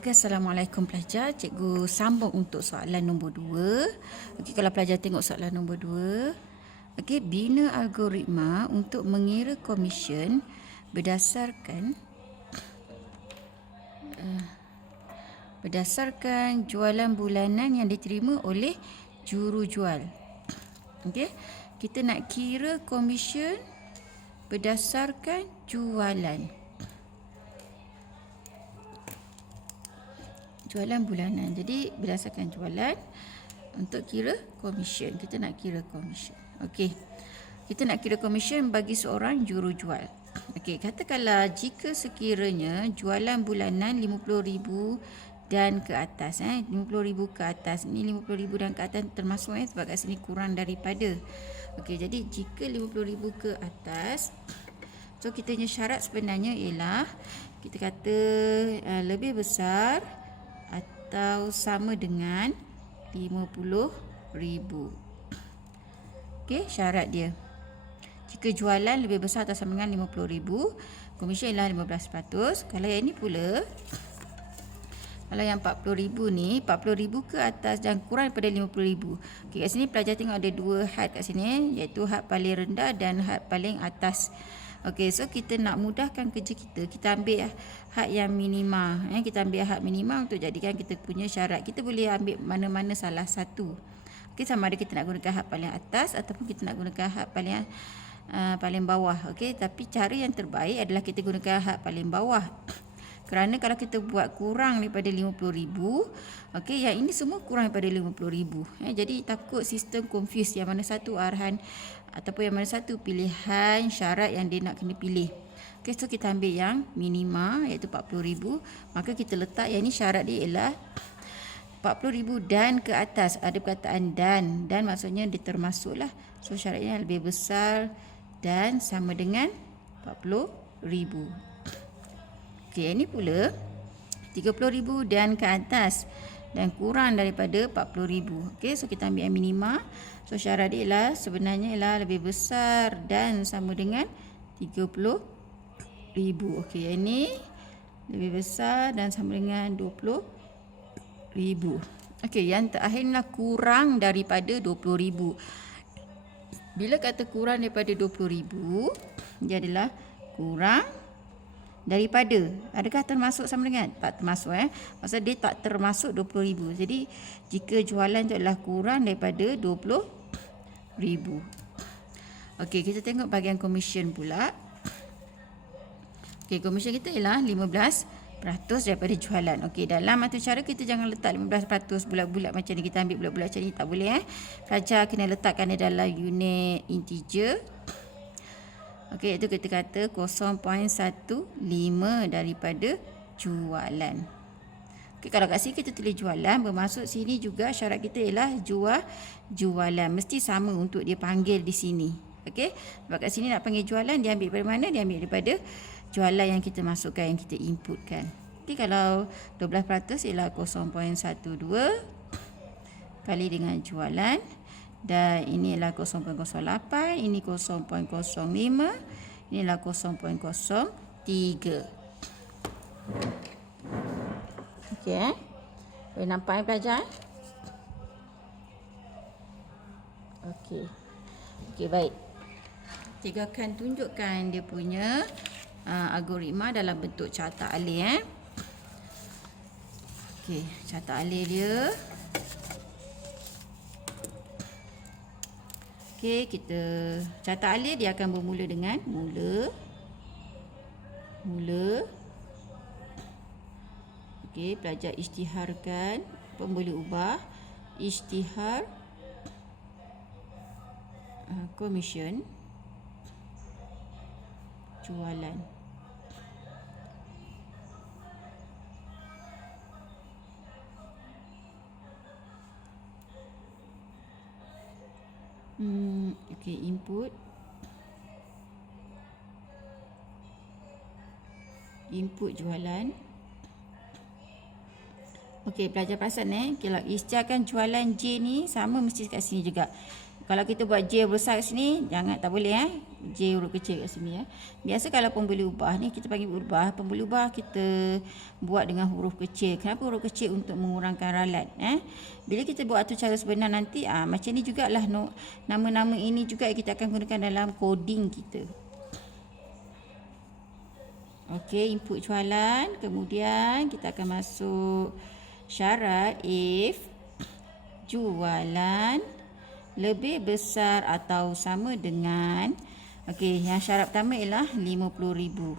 Okey, Assalamualaikum pelajar. Cikgu sambung untuk soalan nombor 2. Okey, kalau pelajar tengok soalan nombor 2. Okey, bina algoritma untuk mengira komisen berdasarkan jualan bulanan yang diterima oleh jurujual. Okey, kita nak kira komisen berdasarkan jualan bulanan. Jadi berdasarkan jualan untuk kira komisen. Kita nak kira komisen. Okey. Kita nak kira komisen bagi seorang jurujual. Okey, katakanlah jika sekiranya jualan bulanan 50,000 dan ke atas 50,000 ke atas. Ni 50,000 dan ke atas termasuk sebab kat sini kurang daripada. Okey, jadi jika 50,000 ke atas, so kita punya syarat sebenarnya ialah kita kata lebih besar atau sama dengan 50,000. Okey, syarat dia. Jika jualan lebih besar atau sama dengan 50,000, komisen ialah 15%. Kalau yang ni pula, kalau yang 40,000 ni, 40,000 ke atas dan kurang daripada 50,000. Okey, kat sini pelajar tengok ada dua had kat sini, iaitu had paling rendah dan had paling atas. Okey, so kita nak mudahkan kerja kita ambil had yang minima. Kita ambil had minima untuk jadikan kita punya syarat. Kita boleh ambil mana-mana salah satu. Okey, sama ada kita nak gunakan had paling atas ataupun kita nak gunakan had paling bawah. Okey, tapi cara yang terbaik adalah kita gunakan had paling bawah. Kerana kalau kita buat kurang daripada 50,000, okey, yang ini semua kurang daripada 50,000. Jadi takut sistem confuse yang mana satu arahan ataupun yang mana satu pilihan syarat yang dia nak kena pilih. Okey, so kita ambil yang minima iaitu 40,000. Maka kita letak yang ini syarat dia ialah 40,000 dan ke atas. Ada perkataan dan maksudnya dia termasuklah. So syaratnya lebih besar dan sama dengan 40,000. Okey, ini pula 30,000 dan ke atas dan kurang daripada 40,000. Okey, so kita ambil yang minima. So syarat dia ialah sebenarnya ialah lebih besar dan sama dengan 30,000. Okey, yang ini lebih besar dan sama dengan 20,000. Okey, yang terakhir adalah kurang daripada 20,000. Bila kata kurang daripada 20,000, dia adalah kurang daripada. Adakah termasuk sama dengan? Tak termasuk. Maksudnya dia tak termasuk 20,000. Jadi jika jualan itu adalah kurang daripada 20,000. Okey, kita tengok bahagian komisen pula. Okey, komisen kita ialah 15% daripada jualan. Okey, dalam mata cara kita jangan letak 15% bulat-bulat macam ni. Kita ambil bulat-bulat macam ni, tak boleh. Pelajar kena letakkan dia dalam unit integer. Okey, itu kita kata 0.15 daripada jualan. Okey, kalau kat sini kita tulis jualan, bermaksud sini juga syarat kita ialah jualan. Mesti sama untuk dia panggil di sini. Okey, sebab kat sini nak panggil jualan, dia ambil daripada mana? Dia ambil daripada jualan yang kita masukkan, yang kita inputkan. Okey, kalau 12% ialah 0.12 kali dengan jualan. Dan ini adalah 0.08, ini 0.05, ini adalah 0.03. Okey, boleh nampak pelajar? Okey. Okey, baik. Cikgu akan tunjukkan dia punya algoritma dalam bentuk carta alih. Okey, carta alih dia. Okey, kita carta alih dia akan bermula dengan mula. Okey, pelajar isytiharkan, pun boleh ubah isytihar komisen jualan. Okey, input jualan. Okey, pelajar perasan kalau isytiharkan jualan J ni sama mesti kat sini juga. Kalau kita buat J besar kat sini, jangan, tak boleh J huruf kecil kat sini Biasa kalau pembuli ubah ni kita panggil ubah. Pembuli ubah kita buat dengan huruf kecil. Kenapa huruf kecil? Untuk mengurangkan ralat. Bila kita buat atur cara sebenar nanti, macam ni jugalah nama-nama ini juga kita akan gunakan dalam coding kita. Okey, input jualan. Kemudian kita akan masuk syarat if jualan lebih besar atau sama dengan, okey, yang syarat pertama ialah 50,000.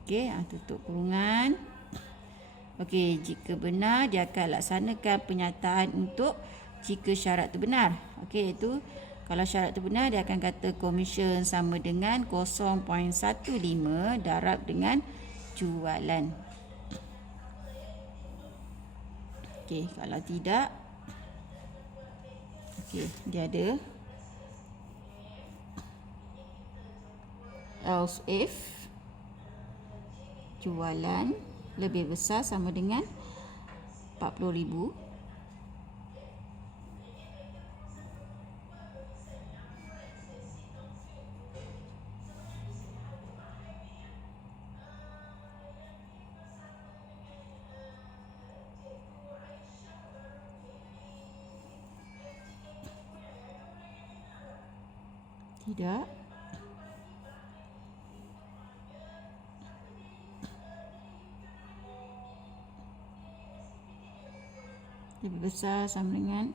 Okey, tutup kurungan. Okey, jika benar dia akan laksanakan penyataan untuk jika syarat itu benar. Okey, iaitu kalau syarat itu benar dia akan kata komisen sama dengan 0.15 darab dengan jualan. Okey, kalau tidak, okey, dia ada else if jualan lebih besar sama dengan 40,000 tidak, lebih besar sama dengan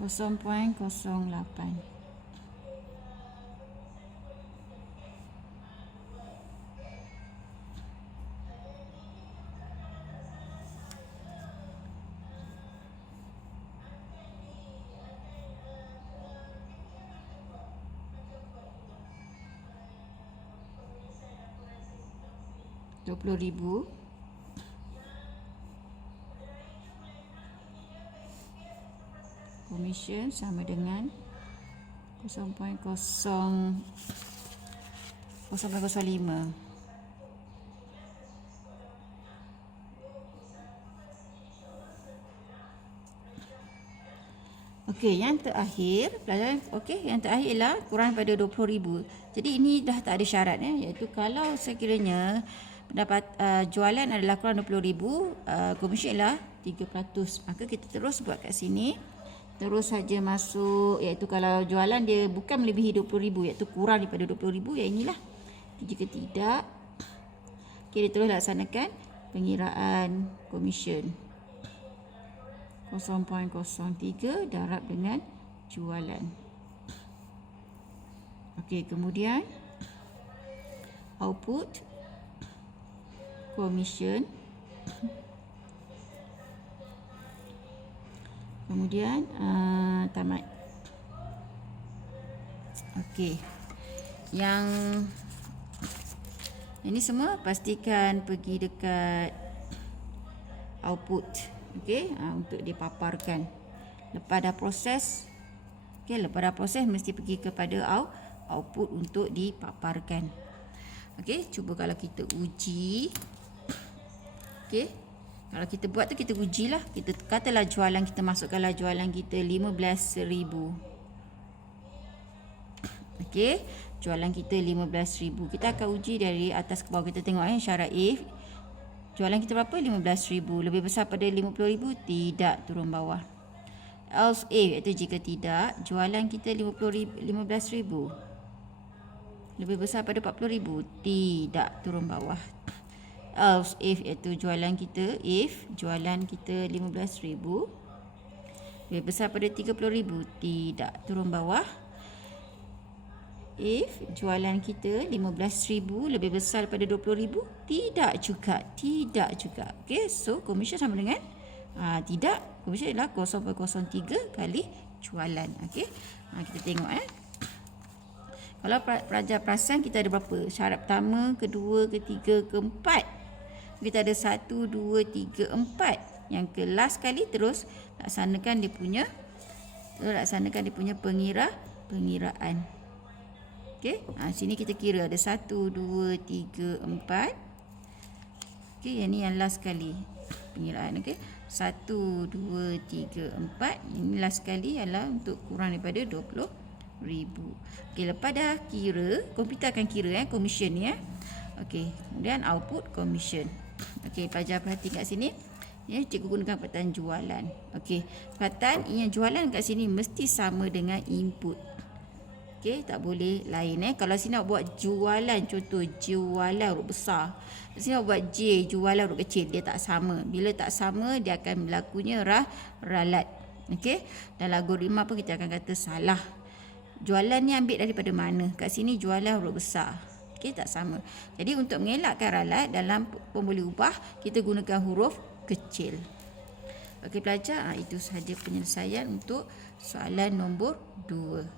0.08. RM20,000 komisen sama dengan 0.005. Okey, yang terakhir pelajaran, yang terakhir ialah kurang daripada 20,000. Jadi ini dah tak ada syarat iaitu kalau sekiranya pendapat jualan adalah kurang 20,000, komisen ialah 3%. Maka kita terus buat kat sini. Terus saja masuk, iaitu kalau jualan dia bukan melebihi 20,000, iaitu kurang daripada 20,000, yang inilah. Jika tidak, kita terus laksanakan pengiraan komisen 0.03 darab dengan jualan. Okey, kemudian output komisen, kemudian tamat. Okey, yang ini semua pastikan pergi dekat output, untuk dipaparkan. Lepas dah proses, lepas dah proses mesti pergi kepada output untuk dipaparkan. Cuba kalau kita uji. Kalau kita buat tu kita ujilah. Kita katalah jualan kita, masukkanlah jualan kita 15,000. Jualan kita 15,000. Kita akan uji dari atas ke bawah. Kita tengok syarat if jualan kita berapa? 15,000. Lebih besar pada 50,000? Tidak, turun bawah. Else if, iaitu jika tidak, jualan kita 15,000. Lebih besar pada 40,000? Tidak, turun bawah. Else if, iaitu jualan kita 15,000. Lebih besar pada 30,000? Tidak, turun bawah. If jualan kita 15,000 lebih besar daripada 20,000? Tidak juga. So komisen sama dengan tidak. Komisen adalah 0.03 kali jualan. Kita tengok kalau pelajar perasan kita ada berapa? Syarat pertama, kedua, ketiga, keempat. Kita ada 1, 2, 3, 4. Yang ke last kali terus laksanakan dia punya Lalu laksanakan dia punya pengiraan. Okey, sini kita kira ada 1, 2, 3, 4. Okey, yang ni yang last sekali pengiraan. Okey, 1, 2, 3, 4. Ini last sekali adalah untuk kurang daripada 20,000. Okey, lepas dah kira, komputer akan kira commission ni. Okey, kemudian output commission. Okey, pelajar perhati kat sini. Ya, cikgu gunakan perkataan jualan. Okey, perkataan yang jualan kat sini mesti sama dengan input. Okey, tak boleh lain. Kalau sini nak buat jualan, contoh jualan huruf besar. Sini nak buat J, jualan huruf kecil, dia tak sama. Bila tak sama, dia akan berlakunya ralat. Okey, dalam algoritma pun kita akan kata salah. Jualan ni ambil daripada mana? Kat sini jualan huruf besar. Okey, tak sama. Jadi untuk mengelakkan ralat dalam pemboleh ubah, kita gunakan huruf kecil. Okey pelajar, itu sahaja penyelesaian untuk soalan nombor 2.